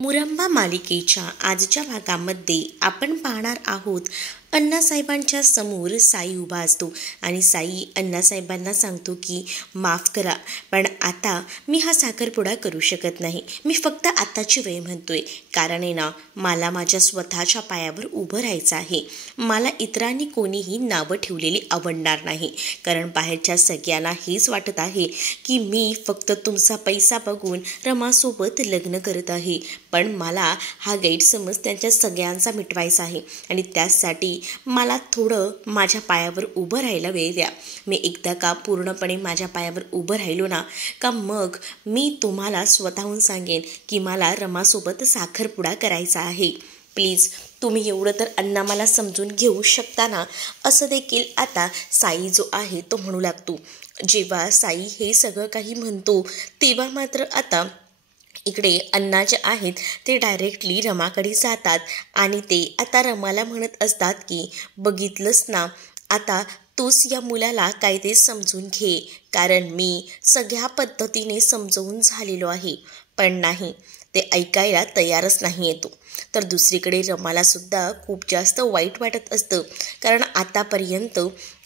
मुरंबा मालिकेच्या आजच्या भागामध्ये आपण पाहणार आहोत अण्णासाहेबांच्या समोर साई उभा असतो आणि साई अण्णासाहेबांना सांगतो की माफ करा, पण आता मी हा साखरपुडा करू शकत नाही. मी फक्त आताची वेळ म्हणतोय, कारण आहे ना, मला माझ्या स्वतःच्या पायावर उभं राहायचं आहे. मला इतरांनी कोणीही नावं ठेवलेली आवडणार नाही, कारण बाहेरच्या सगळ्यांना हेच वाटत आहे की मी फक्त तुमचा पैसा बघून रमासोबत लग्न करत आहे. पण मला हा गैरसमज त्यांच्या सगळ्यांचा मिटवायचा आहे आणि त्यासाठी मला थोडं माझ्या पायावर उभं राहायला वेळ द्या. मी एकदा का पूर्णपणे माझ्या पायावर उभं राहिलो ना, का मग मी तुम्हाला स्वतःहून सांगेन की मला रमासोबत साखरपुडा करायचा आहे. प्लीज तुम्ही एवढं तर अण्णा मला समजून घेऊ शकता ना, असं देखील आता साई जो आहे तो म्हणू लागतो. जेव्हा साई हे सगळं काही म्हणतो तेव्हा मात्र आता इकडे अण्णा जे आहेत ते डायरेक्टली रमाकडे जातात आणि ते आता रमाला म्हणत असतात की बघितलंस ना, आता तूच या मुलाला काय ते समजून घे, कारण मी सगळ्या पद्धतीने समजवून झालेलो आहे. पण नाही, ते ऐकायला तयारच नाही येतो. तर दुसरीकडे रमाला सुद्धा खूप जास्त वाईट वाटत असतं, कारण आतापर्यंत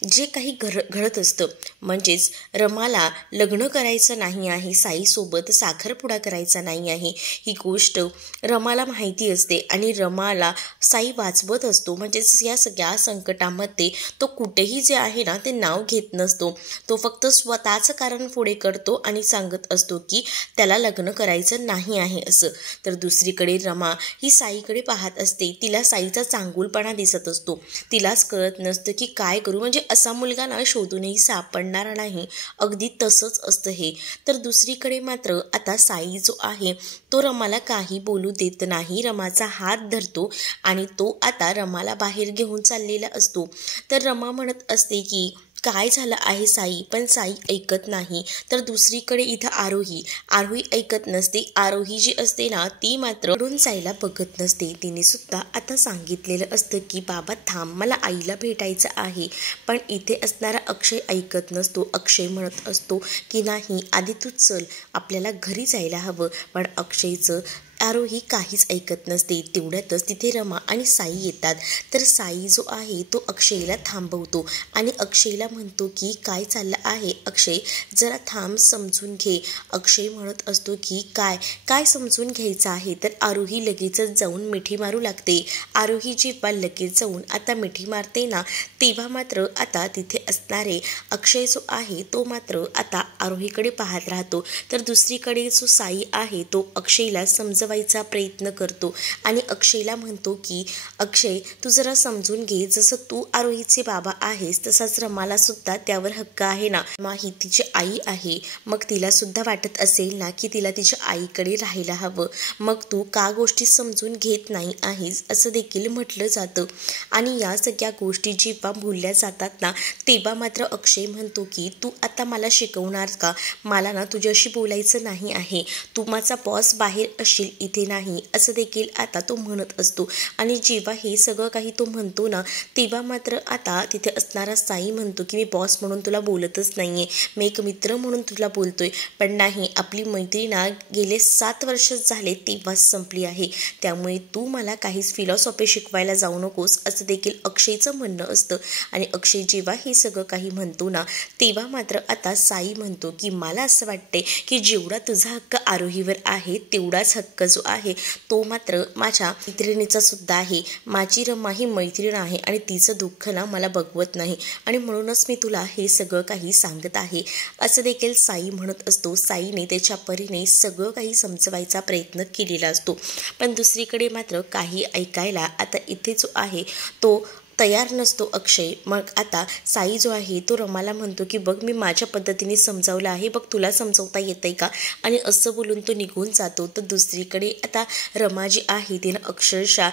जे काही घडत असतं, म्हणजेच रमाला लग्न करायचं नाही आहे, साईसोबत साखरपुडा करायचा नाही आहे, ही गोष्ट रमाला माहिती असते आणि रमाला साई वाचवत असतो. म्हणजेच या सगळ्या संकटामध्ये तो कुठेही जे आहे ना ते नाव घेत नसतो. तो फक्त स्वतःचं कारण पुढे करतो आणि सांगत असतो की त्याला लग्न करायचं नाही आहे असं. तर दुसरीकडे रमा ही साईकडे पाहत असते. तिला साईचा चांगुलपणा दिसत असतो. तिलाच कळत नसतं की काय करू, म्हणजे असा मुलगा ना शोधूनही सापडणारा नाही, अगदी तसंच असतं हे. तर दुसरीकडे मात्र आता साई जो आहे तो रमाला काही बोलू देत नाही. रमाचा हात धरतो आणि तो आता रमाला बाहेर घेऊन चाललेला असतो. तर रमा म्हणत असते की काय झालं आहे साई, पण साई ऐकत नाही. तर दुसरीकडे इथं आरोही ऐकत नसते. आरोही जी असते ना ती मात्र रडून जायला बघत नसते. तिने सुद्धा आता सांगितलेलं असतं की बाबा थांब, मला आईला भेटायचं आहे. पण इथे असणारा अक्षय ऐकत नसतो. अक्षय म्हणत असतो की नाही, आधी तू चल, आपल्याला घरी जायला हवं. पण अक्षयचं आरोही काहीच ऐकत नसते. तेवढ्यातच तिथे रमा आणि साई येतात. तर साई जो आहे तो अक्षयला थांबवतो आणि अक्षयला म्हणतो की काय चाललं आहे अक्षय, जरा थांब, समजून घे. अक्षय म्हणत असतो की काय काय समजून घ्यायचं आहे. तर आरोही लगेचच जाऊन मिठी मारू लागते. आरोही जेव्हा लगेच जाऊन आता मिठी मारते ना, तेव्हा मात्र आता तिथे असणारे अक्षय जो आहे तो मात्र आता आरोहीकडे पाहत राहतो. तर दुसरीकडे जो साई आहे तो अक्षयला समजवायचा प्रयत्न करतो आणि अक्षयला म्हणतो की अक्षय, तू जरा समजून घे, जसं तू आरोहीचे बाबा आहेस तसाच रमाला सुद्धा त्यावर हक्क आहे ना. रमा ही तिची आई आहे, मग तिला सुद्धा वाटत असेल ना की तिला तिच्या आईकडे राहायला हवं. मग तू का गोष्टी समजून घेत नाही आहेस, असं देखील म्हटलं जातं. आणि या सगळ्या गोष्टी जेव्हा बोलल्या जातात ना, तेव्हा मात्र अक्षय म्हणतो की तू आता मला शिकवणार का, मला ना तुझ्याशी बोलायचं नाही आहे, तू माझा बॉस बाहेर असशील, इथे नाही, असं देखील आता तो म्हणत असतो. आणि जेव्हा हे सगळं काही तो म्हणतो ना, तेव्हा मात्र आता तिथे असणारा साई म्हणतो की मी बॉस म्हणून तुला बोलतच नाहीये, मी एक मित्र म्हणून तुला बोलतोय. पण नाही, आपली मैत्री ना गेले 7 वर्ष झाले तेव्हाच संपली आहे, त्यामुळे तू मला काहीच फिलॉसॉफी शिकवायला जाऊ नकोस, असं देखील अक्षयचं म्हणणं असतं. आणि अक्षय जेव्हा हे सगळं काही म्हणतो ना, तेव्हा मात्र आता साई म्हणतो की मला असं वाटते की जेवढा तुझा हक्क आरोहीवर आहे तेवढाच हक्क जो आहे तो मात्र माझ्या मैत्रिणीचा सुद्धा आहे. माझी रमा ही मैत्रीण आहे आणि तिचं दुःख ना मला बघवत नाही, आणि म्हणूनच मी तुला हे सगळं काही सांगत आहे, असं देखील साई म्हणत असतो. साईने त्याच्या परीने सगळं काही समजवायचा प्रयत्न केलेला असतो. पण दुसरीकडे मात्र काही ऐकायला आता इथे जो आहे तो तयार नसतो अक्षय. मग आता साई जो आहे तो रमाला म्हणतो की बघ, मी माझ्या पद्धतीने समजावलं आहे, बघ तुला समजवता येतंय का, आणि असं बोलून तो निघून जातो. तर दुसरीकडे आता रमा जी आहे तिनं अक्षरशः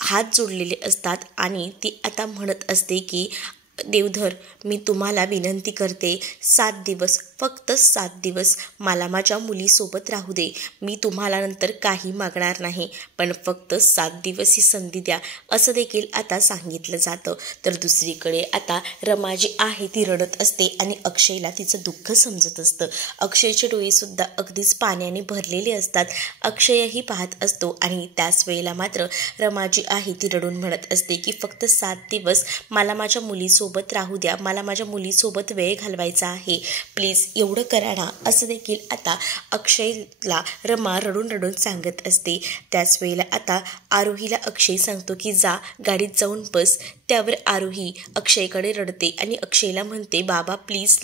हात जोडलेले असतात आणि ती आता म्हणत असते की देवधर मी तुम्हाला विनंती करते 7 दिवस, फक्त 7 दिवस मला माझ्या मुलीसोबत राहू दे. मी तुम्हाला नंतर काही मागणार नाही, पण फक्त 7 दिवस ही संधी द्या, असं देखील आता सांगितलं जातं. तर दुसरीकडे आता रमा जी आहे ती रडत असते आणि अक्षयला तिचं दुःख समजत असतं. अक्षयचे डोळेसुद्धा अगदीच पाण्याने भरलेले असतात. अक्षयही पाहत असतो आणि त्याच वेळेला मात्र रमा जी आहे ती रडून म्हणत असते की फक्त 7 दिवस मला माझ्या मुलीसोबत राहू द्या, मला माझ्या मुलीसोबत वेळ घालवायचा आहे, प्लीज एवढं करा ना, असं देखील आता अक्षयला रमा रडून रडून सांगत असते. त्याच वेळेला आता आरोहीला अक्षय सांगतो की जा गाडीत जाऊन बस. त्यावर आरोही अक्षयकडे रडते आणि अक्षयला म्हणते बाबा प्लीज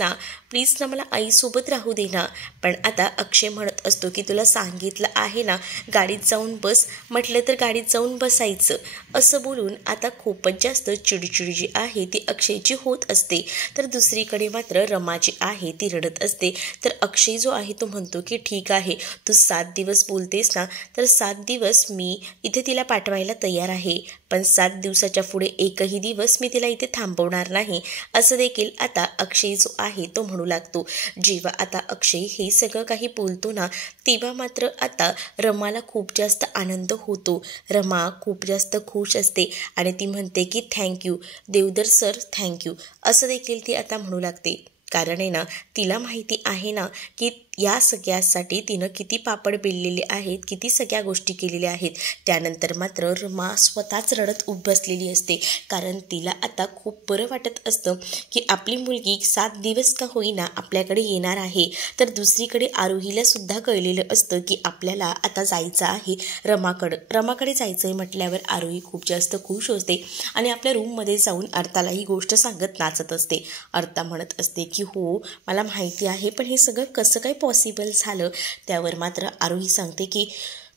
ना मला आईसोबत राहू दे ना. पण आता अक्षय म्हणत असतो की तुला सांगितलं आहे ना गाडीत जाऊन बस, म्हटलं तर गाडीत जाऊन बसायचं. असं बोलून आता खूपच जास्त चिडचिड जी आहे ती अक्षयची होत असते. तर दुसरीकडे मात्र रमा जी आहे ती रडत असते. तर अक्षय जो आहे तो म्हणतो की ठीक आहे, तू 7 दिवस बोलतेस ना, तर 7 दिवस मी इथे तिला पाठवायला तयार आहे, पण 7 दिवसाच्या पुढे एकही दिवस मी तिला इथे थांबवणार नाही, असं देखील आता अक्षय जो आहे तो म्हणू लागतो. जेव्हा आता अक्षय हे सगळं काही बोलतो ना, तेव्हा मात्र आता रमाला खूप जास्त आनंद होतो. रमा खूप जास्त खुश असते आणि ती म्हणते की थँक्यू देवधर सर, थँक्यू, असं देखील ती आता म्हणू लागते. कारण आहे ना, तिला माहिती आहे ना की या सगळ्यासाठी तिनं किती पापड बेललेले आहेत, किती सगळ्या गोष्टी केलेल्या आहेत. त्यानंतर मात्र रमा स्वतःच रडत बसलेली असते. कारण तिला आता खूप बरं वाटत असतं की आपली मुलगी 7 दिवस का होईना आपल्याकडे येणार आहे. तर दुसरीकडे आरोहीला सुद्धा कळलेलं असतं की आपल्याला आता जायचं आहे रमाकडे जायचं आहे. म्हटल्यावर आरोही खूप जास्त खुश होते आणि आपल्या रूममध्ये जाऊन अर्थाला ही गोष्ट सांगत नाचत असते. अर्था म्हणत असते की हो मला माहिती आहे, पण हे सगळं कसं काय पॉसिबल झालं. त्यावर मात्र आरोही सांगते की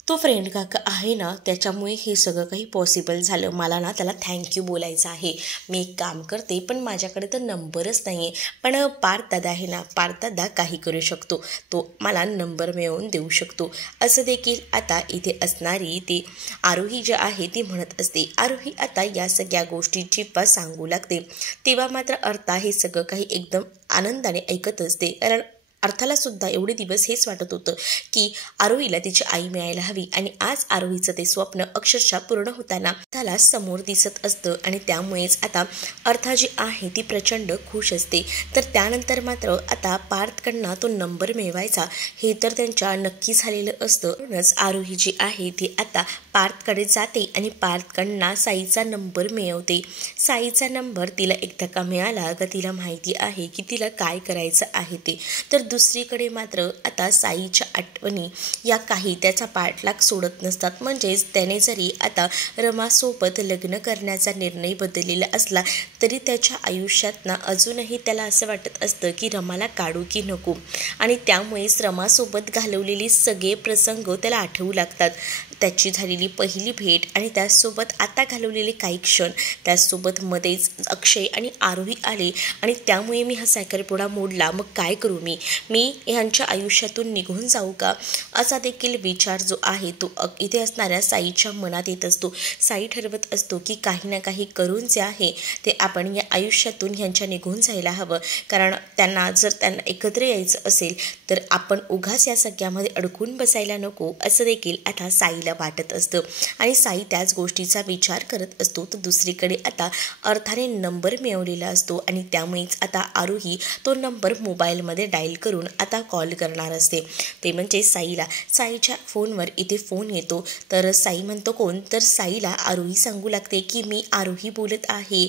तो फ्रेंड काका आहे ना, त्याच्यामुळे हे सगळं काही पॉसिबल झालं. मला ना त्याला थँक्यू बोलायचं आहे. मी एक काम करते, पण माझ्याकडे तर नंबरच नाही आहे, पण पार्थदादा आहे ना, पार्थदादा काही करू शकतो, तो मला नंबर मिळवून देऊ शकतो, असं देखील आता इथे असणारी ती आरोही जी आहे ती म्हणत असते. आरोही आता या सगळ्या गोष्टीची सांगू लागते. तेव्हा मात्र अर्था हे सगळं काही एकदम आनंदाने ऐकत असते. कारण अर्थाला सुद्धा एवढे दिवस हेच वाटत होतं की आरोहीला तिची आई मिळायला हवी आणि आज आरोहीचं ते स्वप्न अक्षरशः पूर्ण होताना अर्थाला समोर दिसत असतं. आणि त्यामुळेच आता अर्था जी आहे ती प्रचंड खुश असते. तर त्यानंतर मात्र आता पार्थकडनं तो नंबर मिळवायचा हे तर त्यांच्या नक्की झालेलं असतं. म्हणूनच आरोही जी आहे ती आता पार्थकडे जाते आणि पार्थकडनं साईचा नंबर मिळवते. साईचा नंबर तिला एकदा का मिळाला का तिला माहिती आहे की तिला काय करायचं आहे ते. तर दुसरीकडे मात्र आता साईच्या आठवणी या काही त्याचा पाठलाग सोडत नसतात. म्हणजेच त्याने जरी आता रमासोबत लग्न करण्याचा निर्णय बदललेला असला तरी त्याच्या आयुष्यात ना अजूनही त्याला असं वाटत असतं की रमाला काढू की नको. आणि त्यामुळेच रमासोबत घालवलेले सगळे प्रसंग त्याला आठवू लागतात. त्याची झालेली पहिली भेट आणि त्याचसोबत आता घालवलेले काही क्षण, त्याचसोबत मध्येच अक्षय आणि आरोही आले आणि त्यामुळे मी हा साखरपुडा मोडला, मग काय करू मी ह्यांच्या आयुष्यातून निघून जाऊ का, असा देखील विचार जो आहे तो इथे असणाऱ्या साईच्या मनात येत असतो. साई ठरवत असतो की काही ना काही करून जे आहे ते आपण या आयुष्यातून ह्यांच्या निघून जायला हवं. कारण जर त्यांना एकत्र यायचं असेल तर आपण उगाच या सगळ्यामध्ये अडकून बसायला नको, असं देखील आता साईला वाटत असतं. आणि साई त्याच गोष्टीचा विचार करत असतो. तर दुसरीकडे आता अर्थाने नंबर मिळवलेला असतो आणि त्यामुळेच आता आरोही तो नंबर मोबाईलमध्ये डायल करून आता कॉल करणार असते. ते म्हणजे साईच्या फोनवर इथे फोन येतो. तर साई म्हणतो कोण, तर साईला आरोही सांगू लागते की मी आरोही बोलत आहे,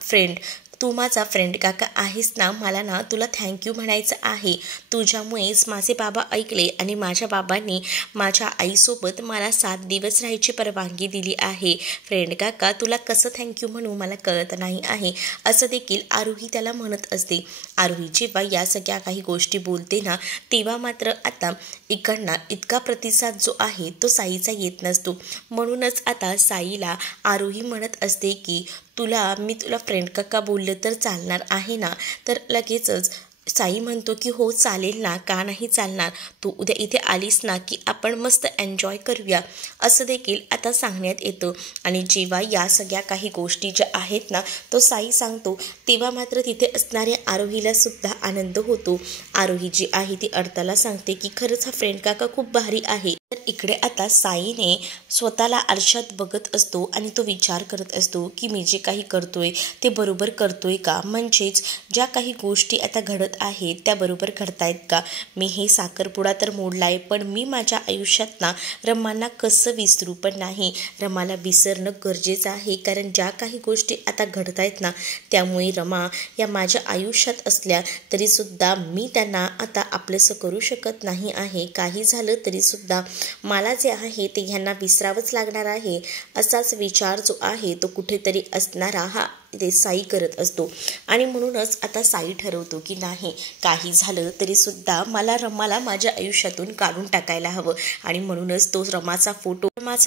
फ्रेंड, तू माझा फ्रेंड काका आहेस ना, मला ना तुला थँक्यू म्हणायचं आहे. तुझ्यामुळेच माझे बाबा ऐकले आणि माझ्या बाबांनी माझ्या आईसोबत मला 7 दिवस राहायची परवानगी दिली आहे. फ्रेंड काका तुला कसं थँक्यू म्हणू मला कळत नाही आहे, असं देखील आरोही त्याला म्हणत असते. आरोही जेव्हा या सगळ्या काही गोष्टी बोलते ना, तेव्हा मात्र आता इकडनं इतका प्रतिसाद जो आहे तो साईचा येत नसतो. म्हणूनच आता साईला आरोही म्हणत असते की मी तुला फ्रेंड काका बोललं तर चालणार आहे ना. तर लगेचच साई म्हणतो की हो चालेल ना, का नाही चालणार, तू उद्या इथे आलीस ना की आपण मस्त एन्जॉय करूया असं देखील आता सांगण्यात येतं. आणि जेव्हा या सगळ्या काही गोष्टी ज्या आहेत ना तो साई सांगतो तेव्हा मात्र तिथे असणाऱ्या आरोहीला सुद्धा आनंद होतो. आरोही जी आहे ती अर्थाला सांगते की खरंच हा फ्रेंड काका खूप भारी आहे. तर इकडे आता साईने स्वतःला आरशात बघत असतो आणि तो विचार करत असतो की मी जे काही करतोय ते बरोबर करतोय का, म्हणजेच ज्या काही गोष्टी आता घडत आहेत त्या बरोबर घडतायत का. मी हे साखरपुडा तर मोडलाय, पण मी माझ्या आयुष्यात ना रमांना कसं विसरू, पण नाही, रमाला विसरणं गरजेचं आहे. कारण ज्या काही गोष्टी आता घडतायत ना त्यामुळे रमा या माझ्या आयुष्यात असल्या तरीसुद्धा मी त्यांना आता आपलंसं करू शकत नाही आहे. काही झालं तरीसुद्धा मला जे आहे ते ह्यांना विसरावंच लागणार आहे. असाच विचार जो आहे तो कुठेतरी असणारा हा ते साई करत असतो. आणि म्हणूनच आता साई ठरवतो की नाही, काही झालं तरीसुद्धा मला रमाला माझ्या आयुष्यातून काढून टाकायला हवं. आणि म्हणूनच तो रमाचा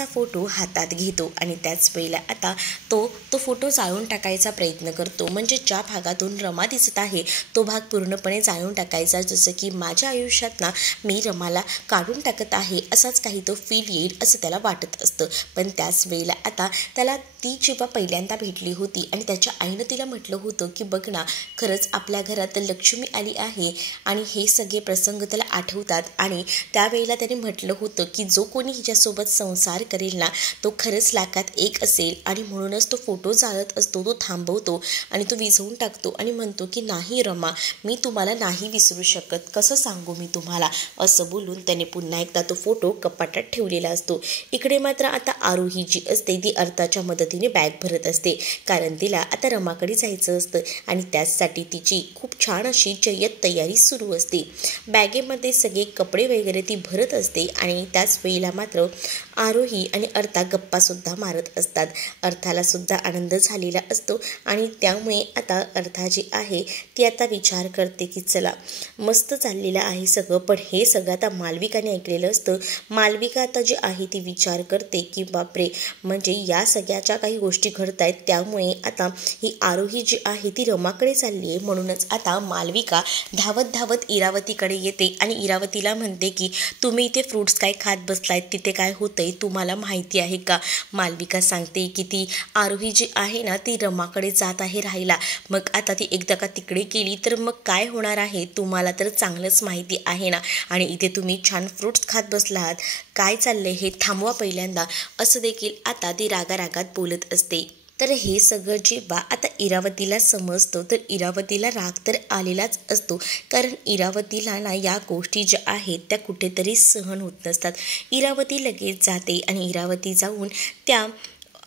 फोटो हातात घेतो आणि त्याच वेळेला आता तो फोटो जाळून टाकायचा प्रयत्न करतो. म्हणजे ज्या भागातून रमा दिसत आहे तो भाग पूर्णपणे जाळून टाकायचा, जसं की माझ्या आयुष्यात ना मी रमाला काढून टाकत आहे असाच काही तो फील येईल असं त्याला वाटत असतं. पण त्याच वेळेला आता त्याला ती जेव्हा पहिल्यांदा भेटली होती आणि त्याच्या आईनं तिला म्हटलं होतं की बघ ना, खरंच आपल्या घरात लक्ष्मी आली आहे, आणि हे सगळे प्रसंग त्याला आठवतात. आणि त्यावेळेला त्याने म्हटलं होतं की जो कोणी हिच्यासोबत संसार करेल ना तो खरंच लाखात एक असेल. आणि म्हणूनच तो फोटो जाळत असतो, तो थांबवतो आणि तो विझवून टाकतो आणि म्हणतो की नाही रमा, मी तुम्हाला नाही विसरू शकत, कसं सांगू मी तुम्हाला, असं बोलून त्याने पुन्हा एकदा तो फोटो कपाटात ठेवलेला असतो. इकडे मात्र आता आरोही जी असते ती अर्थाच्या मदतीने बॅग भरत असते, कारण तिला आता रमाकडे जायचं असतं आणि त्याचसाठी तिची खूप छान अशी जय्यत तयारी सुरू असते. बॅगेमध्ये सगळे कपडे वगैरे ती भरत असते. आणि त्याच वेळेला मात्र आरोही आणि अर्था गप्पासुद्धा मारत असतात. अर्थाला सुद्धा आनंद झालेला असतो आणि त्यामुळे आता अर्था जी आहे ती आता विचार करते की चला मस्त चाललेलं आहे सगळं, पण हे सगळं आता मालविकाने ऐकलेलं असतं. मालविका आता जी आहे ती विचार करते की बापरे, म्हणजे या सगळ्याच्या काही गोष्टी घडत आहेत त्यामुळे आता ही आरोही जी आहे ती रमाकडे चालली आहे. म्हणूनच आता मालविका धावत धावत इरावतीकडे येते आणि इरावतीला म्हणते की तुम्ही इथे फ्रूट्स काय खात बसलायत, तिथे काय होतंय तुम्हाला माहिती आहे का. मालविका सांगते की ती आरोही जी आहे ना ती रमाकडे जात आहे राहायला. मग आता ती एकदा का तिकडे गेली तर मग काय होणार आहे तुम्हाला तर चांगलंच माहिती आहे ना. आणि इथे तुम्ही छान फ्रूट्स खात बसलात, काय चाललंय हे थांबवा पहिल्यांदा, असं देखील आता ती रागारागात बोलत असते. तर हे सगळं जेव्हा आता इरावतीला समजतं तर इरावतीला राग तर आलेलाच असतो, कारण इरावतीला ना या गोष्टी ज्या आहेत त्या कुठेतरी सहन होत नसतात. इरावती लगेच जाते आणि इरावती जाऊन त्या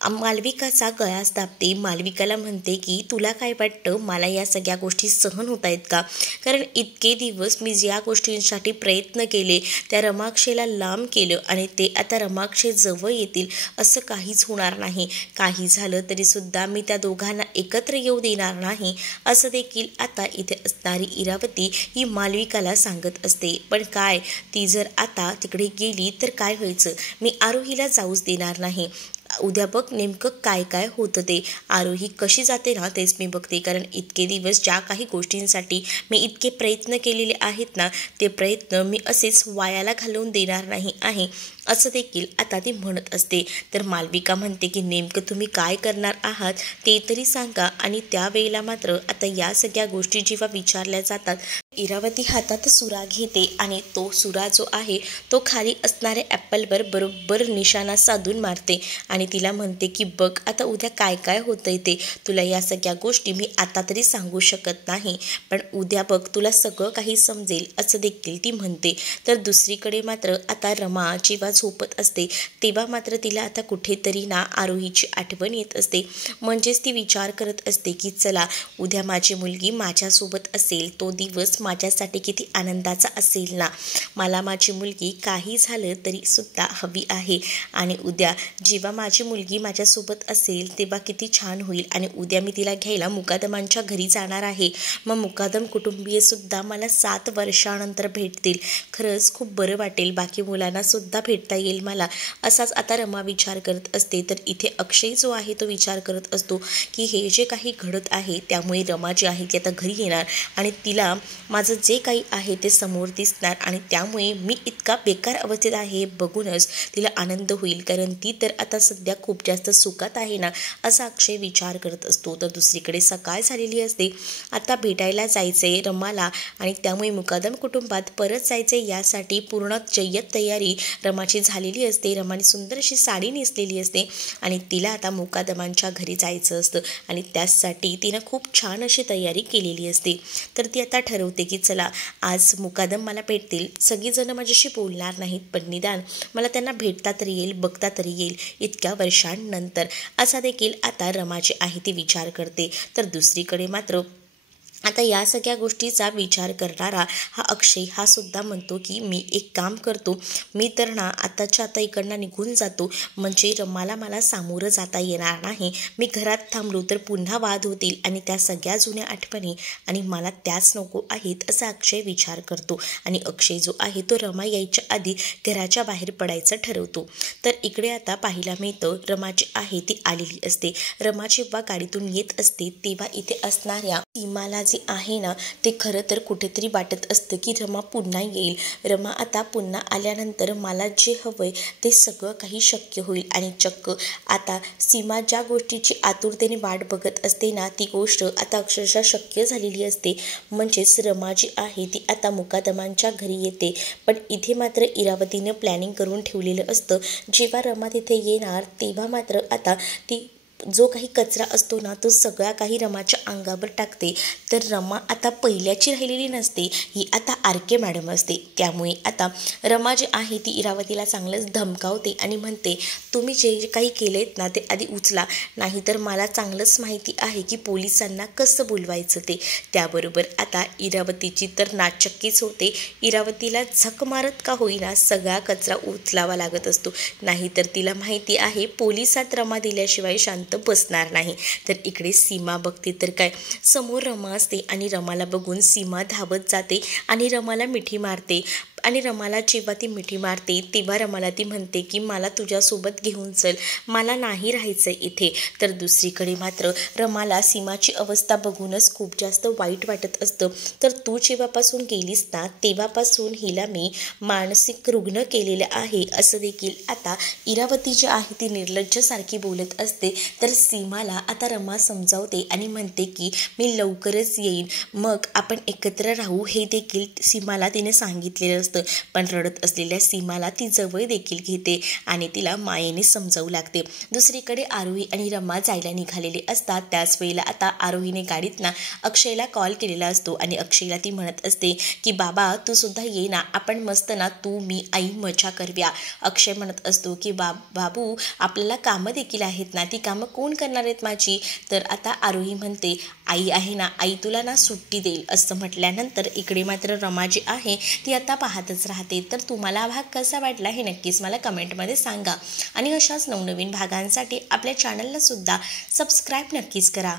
मालविकाचा गळाच दाबते. मालविकाला म्हणते की तुला काय वाटतं मला या सगळ्या गोष्टी सहन होत आहेत का, कारण इतके दिवस मी ज्या गोष्टींसाठी प्रयत्न केले त्या रमाक्षेला लांब केलं आणि ते आता रमाक्षे जवळ येतील असं काहीच होणार नाही. काही झालं तरीसुद्धा मी त्या दोघांना एकत्र येऊ देणार नाही असं देखील आता इथे असणारी इरावती ही मालविकाला सांगत असते. पण काय, ती जर आता तिकडे गेली तर काय व्हायचं, मी आरोहीला जाऊच देणार नाही. उद्या बघ नेमकं काय काय होतं ते. आरोही कशी जाते ना तेच मी बघते, कारण इतके दिवस ज्या काही गोष्टींसाठी मी इतके प्रयत्न केलेले आहेत ना ते प्रयत्न मी असेच वायाला घालवून देणार नाही आहे असं देखील आता ती म्हणत असते. तर मालविका म्हणते की नेमकं तुम्ही काय करणार आहात ते तरी सांगा. आणि त्यावेळेला मात्र आता या सगळ्या गोष्टी जेव्हा विचारल्या जातात इरावती हातात सुरा घेते आणि तो सुरा जो आहे तो खाली असणाऱ्या ॲपलवर बरोबर निशाणा साधून मारते आणि तिला म्हणते की बघ आता उद्या काय काय होतंय ते, तुला या सगळ्या गोष्टी मी आता तरी सांगू शकत नाही, पण उद्या बघ तुला सगळं काही समजेल असं देखील ती म्हणते. तर दुसरीकडे मात्र आता रमा जेव्हा झोपत असते तेव्हा मात्र तिला आता कुठेतरी ना आरोहीची आठवण येत असते. म्हणजेच ती विचार करत असते की चला उद्या माझी मुलगी माझ्यासोबत असेल, तो दिवस माझ्यासाठी किती आनंदाचा असेल ना. मला माझी मुलगी काही झालं तरी सुद्धा हवी आहे आणि उद्या जेव्हा माझी मुलगी माझ्यासोबत असेल तेव्हा किती छान होईल. आणि उद्या मी तिला घ्यायला मुकादमांच्या घरी जाणार आहे, मग मुकादम कुटुंबीयसुद्धा मला 7 वर्षानंतर भेटतील. खरंच खूप बरं वाटेल, बाकी मुलांना सुद्धा भेटतील. भेटता येईल मला, असाच आता रमा विचार करत असते. तर इथे अक्षय जो आहे तो विचार करत असतो की हे जे काही घडत आहे त्यामुळे रमा जी आहे ती आता घरी येणार आणि तिला माझं जे काही आहे ते समोर दिसणार आणि त्यामुळे मी इतका बेकार अवस्थेत आहे बघूनच तिला आनंद होईल, कारण ती तर आता सध्या खूप जास्त सुखात आहे ना, असा अक्षय विचार करत असतो. तर दुसरीकडे सकाळ झालेली असते. आता भेटायला जायचंय रमाला आणि त्यामुळे मुकादम कुटुंबात परत जायचे यासाठी पूर्ण जय्यत तयारी रमाची झालेली असते. रमाने सुंदर अशी साडी नेसलेली असते आणि तिला आता मुकादमांच्या घरी जायचं असतं आणि त्यासाठी तिनं खूप छान अशी तयारी केलेली असते. तर ती आता ठरवते की चला आज मुकादम मला भेटतील, सगळीजणं माझ्याशी बोलणार नाहीत पण निदान मला त्यांना भेटता तरी येईल, बघता तरी येईल इतक्या वर्षांनंतर, असा देखील आता रमा जी आहे ती विचार करते. तर दुसरीकडे मात्र आता या सगळ्या गोष्टीचा विचार करणारा हा अक्षय हा सुद्धा म्हणतो की मी एक काम करतो, मी तर ना आताच्या आता इकडनं निघून जातो, म्हणजे रमाला मला सामोरं जाता येणार नाही. मी घरात थांबलो तर पुन्हा वाद होतील आणि त्या सगळ्या जुन्या आठवणी आणि मला त्याच नको आहेत, असा अक्षय विचार करतो. आणि अक्षय जो आहे तो रमा यायच्या आधी घराच्या बाहेर पडायचं ठरवतो. तर इकडे आता पाहायला मिळतं रमा जी आहे ती आलेली असते. रमा जेव्हा गाडीतून येत असते तेव्हा इथे असणाऱ्या सीमाला जे आहे ना ते खरं तर कुठेतरी वाटत असतं की रमा पुन्हा येईल, रमा आता पुन्हा आल्यानंतर मला जे हवंय ते सगळं काही शक्य होईल. आणि चक्क आता सीमा ज्या गोष्टीची आतुरतेने वाट बघत असते ना ती गोष्ट आता अक्षरशः शक्य झालेली असते. म्हणजेच रमा जी आहे ती आता मुकादमांच्या घरी येते. पण इथे मात्र इरावतीनं प्लॅनिंग करून ठेवलेलं असतं. जेव्हा रमा तिथे येणार तेव्हा मात्र आता ती जो काही कचरा असतो ना तो सगळा काही रमाच्या अंगावर टाकते. तर रमा आता पहिल्याची राहिलेली नसते, ही आता आर.के. मॅडम असते. त्यामुळे आता रमा जी आहे ती इरावतीला चांगलंच धमकावते आणि म्हणते तुम्ही जे काही केलेत ना ते आधी उचला, नाहीतर मला चांगलंच माहिती आहे की पोलिसांना कसं बोलवायचं ते. त्याबरोबर आता इरावतीची तर नाचक्कीच होते. इरावतीला झक मारत का होईना सगळा कचरा उचलावा लागत असतो, नाहीतर तिला माहिती आहे पोलिसात रमा दिल्याशिवाय शांत बसणार नाही. तर इकडे सीमा बघते तर काय समोर रमा असते आणि रमाला बघून सीमा धावत जाते आणि रमाला मिठी मारते. आणि रमाला जेव्हा ती मिठी मारते तेव्हा रमाला ती म्हणते की मला तुझ्यासोबत घेऊन चल, मला नाही राहायचं इथे. तर दुसरीकडे मात्र रमाला सीमाची अवस्था बघूनच खूप जास्त वाईट वाटत असतं. तर तू जेव्हापासून गेलीस ना तेव्हापासून हिला मी मानसिक रुग्ण केलेलं आहे, असं देखील आता इरावती जी आहे ती निर्लज्जसारखी बोलत असते. तर सीमाला आता रमा समजावते आणि म्हणते की मी लवकरच येईन, मग आपण एकत्र राहू, हे देखील सीमाला तिने सांगितलेलं असतं. पण रडत असलेल्या सीमाला ती जवळ देखील घेते आणि तिला मायेने समजावू लागते. दुसरीकडे आरोही आणि रमा जायला निघालेले असतात. त्याच वेळेला आता आरोहीने गाडीत ना अक्षयला कॉल केलेला असतो आणि अक्षयला ती म्हणत असते की बाबा तू सुद्धा ये ना, आपण मस्त ना तू मी आई मजा करूया. अक्षय म्हणत असतो की बाबू आपल्याला कामं देखील आहेत ना, ती कामं कोण करणार आहेत माझी. तर आता आरोही म्हणते आई आहे ना, आई तुला ना सुट्टी देईल, असं म्हटल्यानंतर इकडे मात्र रमा जी आहे ती आता पाहतच राहते. तर तुम्हाला हा भाग कसा वाटला हे नक्कीच मला कमेंटमध्ये सांगा आणि अशाच नवनवीन भागांसाठी आपल्या चॅनलला सुद्धा सबस्क्राईब नक्कीच करा.